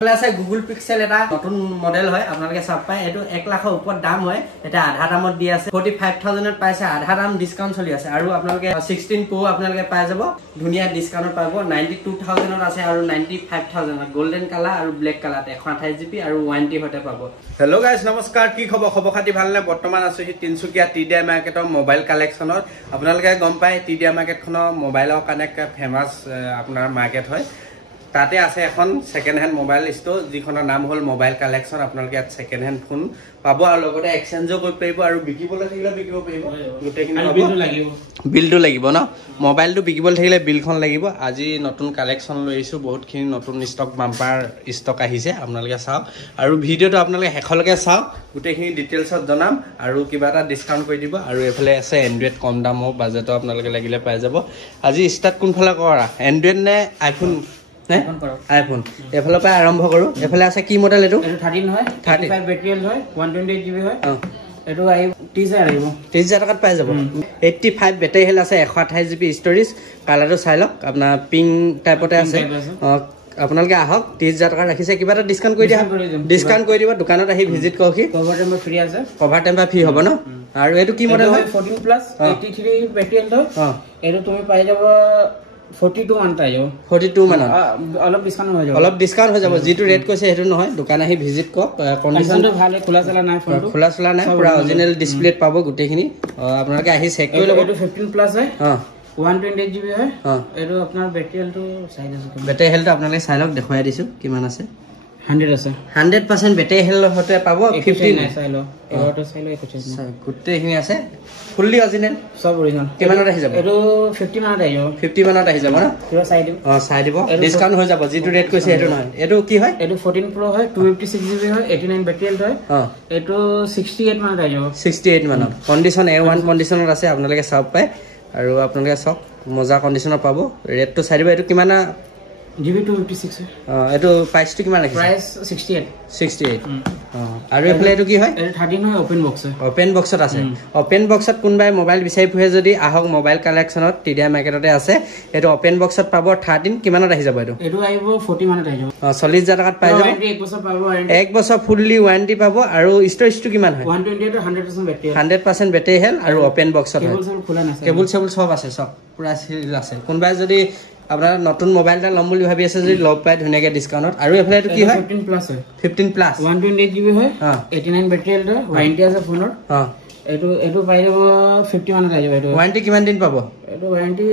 আছে Google pixel এটা নতুন মডেল হয় আপোনালোকে সব পায় এটো 1 লাখৰ ওপৰত দাম হয় এটা আধা দামত দি আছে 45000 ত পাইছে আধা দাম ডিসকাউন্ট চলি আছে আৰু আপোনালোকে 16 Pro আপোনালোকে পাই যাব ধুনিয়া ডিসকাউন্ট পাব 92000 ত আছে আৰু 95000 গোল্ডেন কালাৰ আৰু ব্ল্যাক কালাৰ 128GB আৰু ওয়াৰেন্টি হতে পাব হেল্ল গাইস নমস্কাৰ কি খবৰ খবৰ খাতি ভালনে বৰ্তমান আছো হি তিনসুকিয়া টিডিআই মাৰ্কেটৰ মোবাইল কালেকচনৰ আপোনালোকে গম পায় টিডিআই মাৰ্কেটখনৰ মোবাইলৰ কানেক্ট ফেমাস আপোনাৰ মাৰ্কেট হয় তাতে আছে এখন সেকেন্ড হ্যান্ড মোবাইল স্টোৰ যিখনৰ নাম হল মোবাইল কালেকশন আপোনালোকে সেকেন্ড হ্যান্ড ফোন পাব আৰু লগতে এক্সচেঞ্জও কৰি পাৰিব আৰু বিকিবলৈ থাকিলে বিকিব পাৰিব গোটেইখিনি বিলটো লাগিব ন মোবাইলটো বিকিবলৈ থাকিলে বিলখন লাগিব আজি নতুন কালেকশন লৈছো বহুতখিনি নতুন ষ্টক বাম্পাৰ ষ্টক আহিছে আপোনালোকে চাওক আৰু ভিডিওটো আপোনালোকে হেখলৈকে চাওক গোটেইখিনি ডিটেইলছত জনাম আৰু কিবা এটা ডিসকাউন্ট কৰি দিব আৰু এফালে আছে এন্ড্ৰয়েড কম দামৰ বাজেটত আপোনালোকে লাগিলে পাই যাব আজি স্টাৰ্ট কোনফালে কৰা এন্ড্ৰয়েড নে আইফোন iPhone এফালৰ পৰা আৰম্ভ কৰো এফালে আছে কি মডেল এটো 13 হয় 35 ব্যাটাৰি হয় 128GB হয় এটো আই 30000 টকাত পাই যাব 85 ব্যাটাৰি হেল আছে 128GB ষ্টৰেজ কালাৰটো চাই লওক আপোনাৰ পিং টাইপতে আছে আপোনালোকে আহক 30000 টকা ৰাখিছে কিবা এটা ডিসকাউন্ট কৰি দিয়া ডিসকাউন্ট কৰি দিব দোকানত আহি ভিজিট কৰকি কভাৰ টেম্পাৰ ফ্ৰী আছে কভাৰ টেম্পাৰ ফ্ৰী হ'ব ন আৰু এটো কি মডেল হয় 14 প্লাস 83 ব্যাটাৰি হয় এটো তুমি পাই যাব 42 মান তাইও 42 মান অলপ ডিসকাউন্ট হৈ যাব যেটো ৰেট কৈছে হেতু নহয় দোকান আহি ভিজিট ক কন্ডিশনটো ভালে খোলা চলা নাই পুৰা অৰিজিনাল ডিসপ্লেত পাব গুটেখিনি আপোনালোকে আহি চেক কৰি লব 15 প্লাস হয় 128GB হয় এটো আপোনাৰ ব্যাটাৰিটো চাই দিছো ব্যাটাৰি হেলটো আপোনালোকে চাই লওক দেখুৱাই দিছো কিমান আছে 100 আছে 100% ব্যাটাৰি হেল হতে পাব 15 চাই লওক এটো চাই লওক একো চাই গুটেখিনি আছে ফুললি অৰিজিনাল সব অৰিজিনাল কিমানত আহি যাব এটো 50 মানত আহি যাব 50 মানত আহি যাব না কিবা চাই দিব ডিসকাউন্ট হৈ যাব যেটো ৰেট কৈছে হেতু নহয় এটো কি হয় এটো 14 Pro হয় 256GB হয় 89 ব্যাটাৰি হয় এটো 68 মানত আহি যাব 68 মানত কন্ডিশন A1 কন্ডিশনত আছে আপোনালোকে সব পায় আৰু আপোনালোকে সব মজা কন্ডিশনত পাব ৰেটটো চাই দিব এটো কিমানা GB 256 এটো প্ৰাইসটো কিমান ৰাখিছে প্ৰাইস 68 আৰু এফালে এটো কি হয় এটো 13 হয় ওপেন বক্সত আছে ওপেন বক্সত কোনবাই মোবাইল বিচাৰি ফুৰে যদি আহক মোবাইল কালেকশনত টিডিআই মাৰ্কেটতে আছে এটো ওপেন বক্সত পাব 13 কিমানত আহি যাব এটো আহিব 40 মানত আহি যাব 40000 টকাত পাই যাব 1 বছৰ পাব 1 বছৰ ফুললি ওয়াৰেন্টি পাব আৰু ষ্টৰেজটো কিমান হয় 128 100% ব্যাটাৰি 100% ব্যাটাৰি হেল আৰু ওপেন বক্সত কেবল সব আছে সব পুৰা সিল আছে কোনবাই যদি আপোনাৰ নতুন মোবাইল এটা লম বুলি ভাবি আছে যদি লব পায় ধুনিয়াকে ডিসকাউন্টত আৰু এফালে এটো কি হয় 15 প্লাস হয় 15 প্লাস 128GB হয় 89 ব্যাটাৰি হয় ওয়াৰেন্টি আছে ফোনৰ এটো পাই যাব 50 মানত আহি যাব এটো ওয়াৰেন্টি কিমান দিন পাব এটো ওয়াৰেন্টি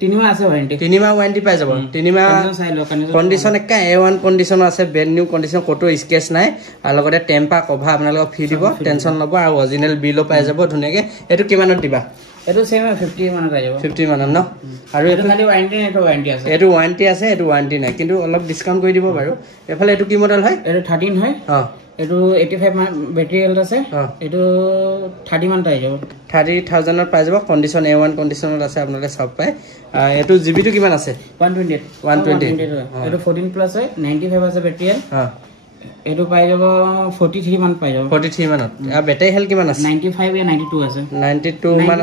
3 মাহ আছে ওয়াৰেন্টি 3 মাহ ওয়াৰেন্টি পাই যাব 3 মাহ চাই লওক কন্ডিশন একা A1 কন্ডিশন আছে ব্র্যান্ড নিউ কন্ডিশন কটো স্কেচ নাই আৰু লগতে টেম্পাৰ কভাৰ আপোনালোকক ফ্ৰী দিব টেনচন লব আৰু অৰিজিনাল বিলো পাই যাব ধুনিয়াকে এটো কিমানত দিবা এটো সেম 50 মানত আহি যাব 50 মানত ন আৰু এটো খালি ওয়াৰেন্টি আছে এটো ওয়াৰেন্টি নাই কিন্তু অলপ ডিসকাউন্ট কৰি দিব বাৰু এফালে এটো কি মডেল হয় এটো 13 হয় এটো 85 ব্যাটাৰি হেল আছে এটো 30 মান আহি যাব 30000 ত পাই যাব কন্ডিশন A1 কন্ডিশনত আছে আপোনালোকে সব পায় এটো জিবি টো কিমান আছে 128 এটো 14 প্লাস হয় 95 আছে ব্যাটাৰি হেল এটো পাই যাব 43 মান পাই যাব 43 মানত ব্যাটাৰি হেল কিমান আছে 95 या 92 আছে 92 মান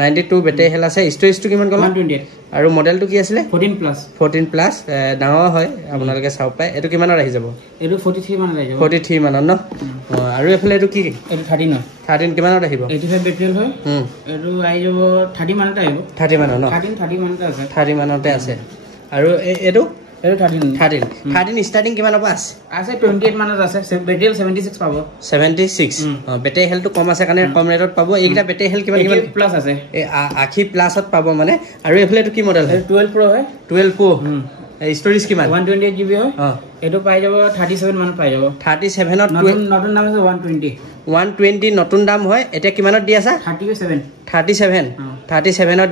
92 ব্যাটাৰি হেল আছে ষ্টৰেজটো কিমান গল 128 আৰু মডেলটো কি আছিল 14 প্লাস ডাঙৰ হয় আপোনালোকে চাও পায় এটো কিমানত আহি যাব এটো 43 মানত আহি যাব 43 মানত ন আৰু এফালে এটো কি এটো 13 হয় 13 কিমানত আহিব 85 ব্যাটাৰি হয় এটো আহি যাব 30 মানত আহিব 30 মানত ন 30 মানতে আছে 30 মানতে আছে আৰু এটো এটো 13 স্টাৰ্টিং কিমান হ'ব আছে 28 মানত আছে ব্যাটাৰি 76 পাব 76 ব্যাটাৰি হেলটো কম আছে কাৰণে কম ৰেটত পাব এইটা ব্যাটাৰি হেল কিমান প্লাস আছে আখি প্লাসত পাব মানে আৰু এফালে এটো কি মডেল হয় 12 Pro হয় 12 Pro ষ্টৰেজ কিমান 128GB হয় এটো পাই যাব 37 মান পাই যাব 37 ত নতুন দাম আছে 120 নতুন দাম হয় এটা কিমানত দি আছে 37 ত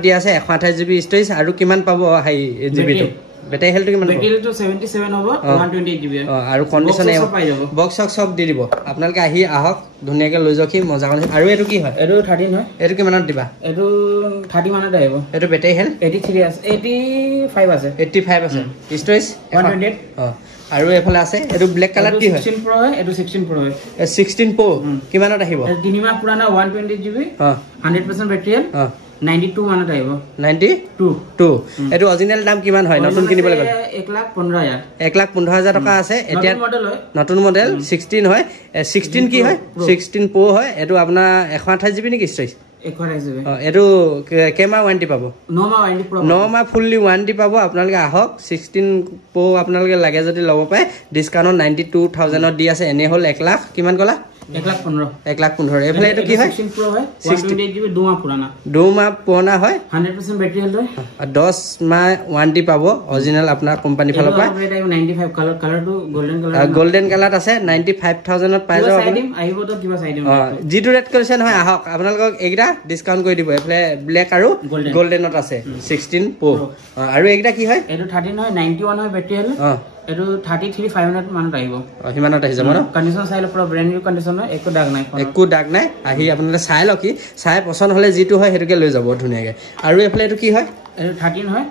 দি আছে 128GB ষ্টৰেজ আৰু কিমান পাব হাই জিবি টো ব্যাটাৰি হেলটো কিমান ব্যাটাৰি তো 77 হ'ব 128GB আৰু কন্ডিশন বক্স সব দি দিব আপোনালোকে আহি আহক ধুনিয়াকে লৈ যাওক কি মজা কৰি আৰু এটো কি হয় এটো 13 হয় এটো কিমানত দিবা এটো 30 মানত আহিব এটো ব্যাটাৰি হেল 83 আছে 85 আছে ষ্টৰেজ 128 আৰু এফালে আছে এটো ব্ল্যাক কালার কি হয় 16 Pro হয় এটো 16 Pro হয় 16 Pro কিমানত আহিব 3 মাহ পুৰানা 128GB 100% ব্যাটাৰি হেল 92 মানত আহিব 92 এটো অৰিজিনাল দাম কিমান হয় নতুন কিনিবলৈ গ'লে 1,15,000 1,15,000 টকা আছে এতিয়া মডেল হয় নতুন মডেল 16 হয় 16 কি হয় 16 Pro হয় এটো আপোনাৰ 128 GB নেকি ষ্টৰেজ এটো কেমা ওয়ারেন্টি পাবো 9 মাহ ফুললি ওয়ারেন্টি পাবো আপোনালোকে আহক 16 Pro আপোনালোকে লাগে যদি ল'ব পায় ডিসকাউন্ট 92,000 দি আছে এনে হল 1 লাখ কিমান কলা 1,15,000 এফালে এটো কি হয় 16 Pro হয় 128 GB 2 মাহ পুরানা 2 মাহ পুরানা হয় 100% ব্যাটারি হেলথ হয় 10 মাহ ওয়ারেন্টি পাবো অরিজিনাল আপনার কোম্পানি ফালৰ পৰা 95 কালাৰ টু গোল্ডেন কালার আছে 95,000 ত পাই যাব আহিব তো কিবা সাইডম জিটো ৰেট কৰিছেন হয় আহক আপোনালোকক এইটা ডিসকাউন্ট কৰি দিব এফালে ব্ল্যাক আৰু গোল্ডেনত আছে 16 Pro আৰু এইটা কি হয় এটো 13 হয় 91 হয় ব্যাটারি হেলথ এটো 33,500 মানত আহিব হিমানত আহি যাব ন কন্ডিশন চাইলে পুরো ব্র্যান্ড নিউ কন্ডিশন হয় একো দাগ নাই আহি আপোনালোকে চাই লকি চাই পছন্দ হলে জিটো হয় হেতুকে লৈ যাব ধুনিয়াকে আৰু এফালে এটো কি হয় এটো 13 হয়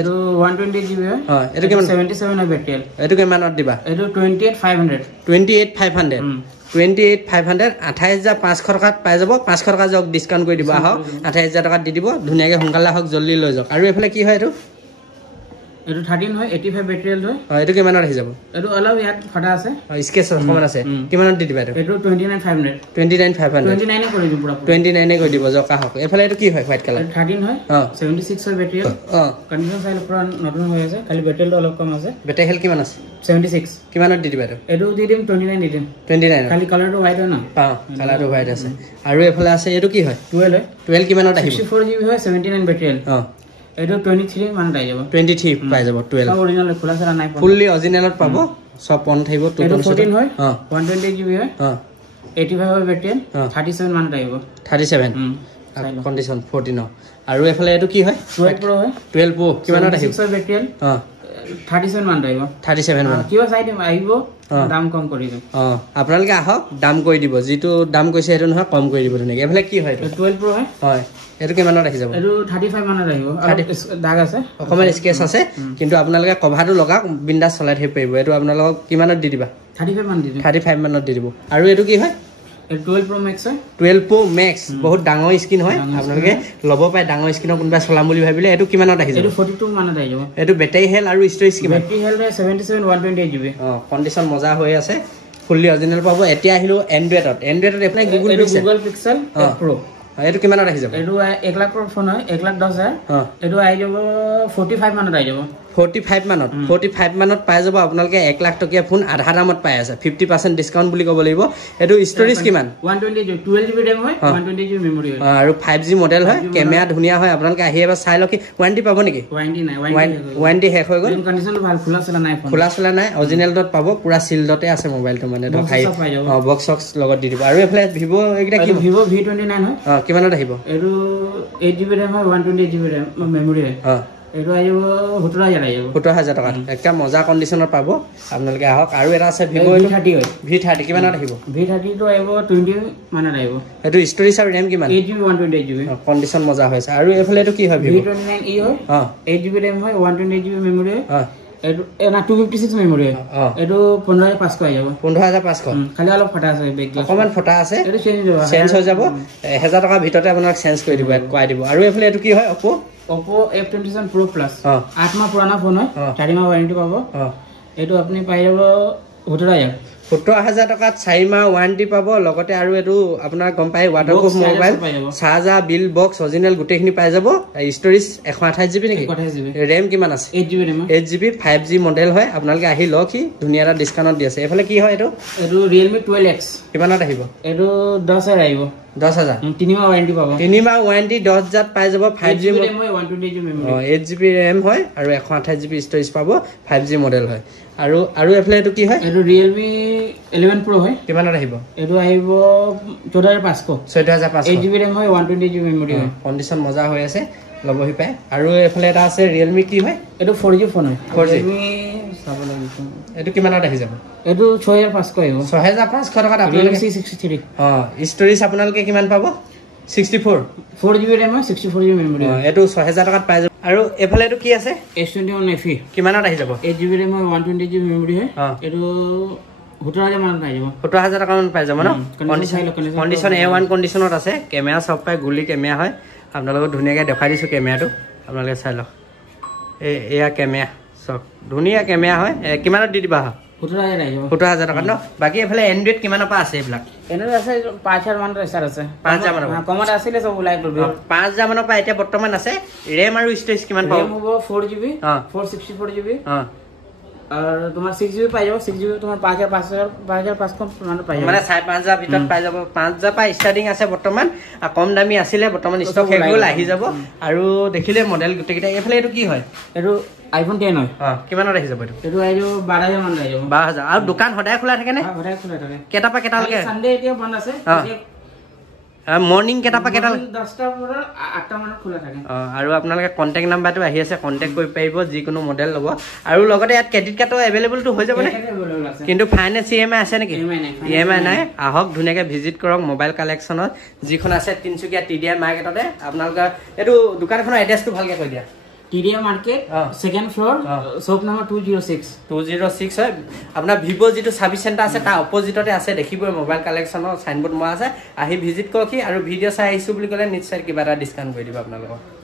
এটো 120 GB হয় এটো কিমান 77 হয় ব্যাটারি এটো কিমানত দিবা এটো 28,500 28,500 28,500 টকাত পাই যাব 500 টকা জক ডিসকাউন্ট কৰি দিব আহক 28,000 টকাত দি দিব ধুনিয়াকে সোনকালে আহক জলদি লৈ যাওক আৰু এফালে কি হয় এটো এটো 13 হয় 85 ব্যাটারি হেলথ হয় এটো কিমানত আহি যাব এটো অলপ ইয়াত ফাটা আছে স্কেচ কমন আছে কিমানত দি দিবা এটো 29,500 29 এ কৰি দিব পুৰা 29 এ কৰি দিব জক আহক এফালে এটো কি হয় হোয়াইট কালাৰ 13 হয় 76 হয় ব্যাটাৰি কন্ডিশন চাইলে পুৰা নতুন হৈ আছে খালি ব্যাটারি অলপ কম আছে ব্যাটারি হেল কিমান আছে 76 কিমানত দি দিবা এটো দি দিম 29 দি দিম 29 খালি কালাৰটো হোয়াইট হয় না কালাৰটো হোয়াইট আছে আৰু এফালে আছে এটো কি হয় 12 হয় 12 কিমানত আহিব 64 GB হয় 79 ব্যাটারি এটো 23 মান পাই যাব 23 পাই যাব 12 অরিজিনাল খোলা ছাড়া নাই ফুললি অরিজিনালত পাবো সব অন থাকিব 14 হয় 120 GB হয় 85 হয় ব্যাটারি 37 মান আহিব 37 কন্ডিশন 14 আৰু এফালে এটো কি হয় 12 Pro হয় 12 Pro কিমানত আহিব 6 ব্যাটারি 37 মান আহিব 37 মান কিবা সাইড আহিব দাম কম কৰি দিম আপোনালোকে আহক দাম কৰি দিব যেটো দাম কৈছে হেতু নহয় কম কৰি দিব ধুনিয়াকে এফালে কি হয় 12 Pro হয় হয় এটো কিমানত আহি যাব এটো 35 মানত আহিব আৰু দাগ আছে অকমান স্কেচ আছে কিন্তু আপোনালোকে কভাৰটো লগাক বিন্দাস চলাই থৈ পাৰিব এটো আপোনালোকক কিমানত দি দিবা 35 মান দি দিম 35 মানত দি দিব আৰু এটো কি হয় 12 Pro Max হয় 12 Pro Max বহুত ডাঙৰ স্ক্ৰিন হয় আপোনালোকে লব পায় ডাঙৰ স্ক্ৰিনৰ কোনবা চলাম বুলি ভাবিলে এটো কিমানত আহি যাব এটো 42 মানত আহি যাব এটো ব্যাটারি হেল আৰু স্টোৰেজ কিমান ব্যাটাৰি হেল 77 128 GB কন্ডিশন মজা হৈ আছে ফুললি অৰিজিনাল পাবো এতিয়া আহিলো এন্ড্ৰয়েডত এফনে গুগল পিক্সেল Pro এটো কিমানত আহি যাব এটো 1 লাখ ফোন হয় 1,10,000 এটো আহি যাব 45 মানত আহি যাব 45 মানত 45 মানত পাই যাব আপোনালোকে 1 লাখ টকিয়া ফোন আধা দামত পাই আছে 50% ডিসকাউন্ট বুলি ক'ব লাগিব এটো স্টোৰেজ কিমান 120 12 GB RAM হয় 120 GB মেমৰি হয় আৰু 5G মডেল হয় কেমেৰা ধুনিয়া হয় আপোনালোকে আহি এবাৰ চাই লকি ওয়াৰেন্টি পাব নেকি ওয়াৰেন্টি নাই ওয়াৰেন্টি শেষ হৈ গ'ল কন্ডিশন ভাল খোলা চলা নাই অৰিজিনাল ডট পাব পুৰা সিলডতে আছে মোবাইলটো মানে দেখাই বক্স লগত দি দিব আৰু এফালে Vivo এইটা কি Vivo V29 হয় কিমানত আহিব এটো 8 GB RAM হয় 128 GB RAM মেমৰি হয় এটো আহিব 17,000 টকা একটা মজা কন্ডিশনত পাব আপোনালোকে আহক আৰু এটা আছে Vivo V30 হয় V30 কিমানত আহিব V30 তো আহিব 20 মানত আহিব এটো ষ্টৰেজ আৰু RAM কিমান 8 GB 128 GB কন্ডিশন মজা হৈছে আৰু এফালে এটো কি হয় Vivo V29e হয় 8 GB RAM হয় 128 GB মেমৰি হয় এটো না 256 মেমৰি হয় এটো 15,500 আহি যাব 15,500 খালি অলপ ফটা আছে বেক গ্লাস অকমান ফটা আছে এটো চেঞ্জ হৈ যাব 1000 টকা ভিতৰতে আপোনাক চেঞ্জ কৰি দিব কোৱাই দিব আৰু এফালে এটো কি হয় Oppo F27 Pro Plus 8 মাহ পুৰানা ফোন হয় 4 মাহ ওয়াৰেন্টি পাব এটো আপুনি পাই যাব 17,000 টকাত 4 মাহ ওয়াৰেন্টি পাব লগতে আৰু এটো আপোনাৰ গম পাই ওয়াটাৰপ্ৰুফ mobile Sharjah bill box original গুটেখিনি পাই যাব ষ্টৰেজ 128 GB নেকি RAM কিমান আছে 8 GB 5G মডেল হয় আপোনালোকে আহি লকি ধুনিয়া এটা ডিসকাউন্ট দি আছে এফালে কি হয় এটো Realme 12X কিমানত আহিব এটো 10,000 আহিব 10,000 3 মাহ ওয়াৰেন্টি পাব 3 মাহ ওয়াৰেন্টি 10,000 পাই যাব 5G RAM হয় 128 GB মেমৰি 8 GB RAM হয় আৰু 128 GB ষ্টৰেজ পাব 5G মডেল হয় আৰু এফালে এটো কি হয় এটো Realme 11 Pro হয় কিমানত আহিব এটো আহিব 14,500 8 GB RAM হয় 128 GB মেমৰি হয় কন্ডিশন মজা হৈ আছে লবহি পায় আৰু এফালে এটা আছে Realme কি হয় এটো 4G ফোন হয় 4G চাব লাগিব এটো কিমানত আহি যাব এটো 6,500 আহিব 6,500 টকাত আপোনালোকে C63 ষ্টৰেজ আপোনালোকে কিমান পাব 64 4 GB RAM হয় 64 GB মেমৰি এটো 6,000 টকাত পাই যাব আৰু এফালে এটো কি আছে S21 FE কিমানত আহি যাব 8 GB RAM হয় 120 GB মেমৰি হয় এটো 17,000 মান পাই যাব 17,000 টাকা মান পাই যাব ন কন্ডিশন A1 কন্ডিশনত আছে কেমেৰা সব পাই গুলি কেমেৰা হয় আপোনালোকক ধুনীয়াকৈ দেখাই দিছো কেমেৰাটো আপোনালোকে চাই লওক এয়া কেমেৰা সব ধুনীয়া কেমেৰা হয় কিমানত দি দিবা 17,000 টাকা ন বাকি এফালে এন্ড্ৰইড কিমানৰ পৰা আছে এইবিলাক এন্ড্ৰইড আছে 5,000 মান ৰেচাৰ আছে 5,000 মানৰ কমত আছিলে সব ওলাই গ'ল 5,000 মানৰ পৰা এতিয়া বৰ্তমান আছে RAM আৰু ষ্টৰেজ কিমান পাব RAM হ'ব 4GB 464GB আর তোমার 6GB পাই যাব 6GB তোমার 5,500 মান পাই যাব মানে 5,500 ভিতৰত পাই যাব 5,000 পা স্টাৰ্টিং আছে বৰ্তমান কম দামি আছিলে বৰ্তমান ষ্টক হেগল আহি যাব আৰু দেখিলে মডেল গুটেকিটা এফালে এটো কি হয় এটো আইফোন 10 হয় কিমানত আহি যাব এটো আই যাব 12,000 মান আহি যাব 12,000 আৰু দোকান সদায় খোলা থাকে নে সদায় খোলা থাকে কেটা পা কেটা লকে সানডে এতিয়া বন্ধ আছে মর্নিং কেটা পা কেটা 10টা পৰা 8টা মানত খোলা থাকে আৰু আপোনালোকে কন্টাক্ট নাম্বাৰটো আহি আছে কন্টাক্ট কৰি পাৰিব যিকোনো মডেল ল'ব আৰু লগতে ইয়াত ক্ৰেডিট কাৰ্ডটো अवेलेबल তো হৈ যাব নে কিন্তু ফাইনেন্স ইএমআই আছে নেকি ইএমআই নাই আহক ধুনীয়াকৈ ভিজিট কৰক মোবাইল কালেকশ্যনত যিখন আছে তিনচুকীয়া টিডিআই মাৰ্কেটতে আপোনালোকে এইটো দোকানখনৰ এড্ৰেছটো ভালকৈ কৈ দিয়া টিডিআই market second floor shop number 206 হয় আপোনাৰ ভিভো যেটো সাৰ্ভিস সেন্টাৰ আছে তাৰ অপোজিটতে আছে দেখিবই মোবাইল কালেকশ্যনৰ সাইনবোৰ্ড মৰা আছে আহি ভিজিট কৰক আৰু ভিডিও চাই আহিছো বুলি ক'লে নিশ্চয় কিবা এটা ডিসকাউন্ট কৰি দিব আপোনালোকক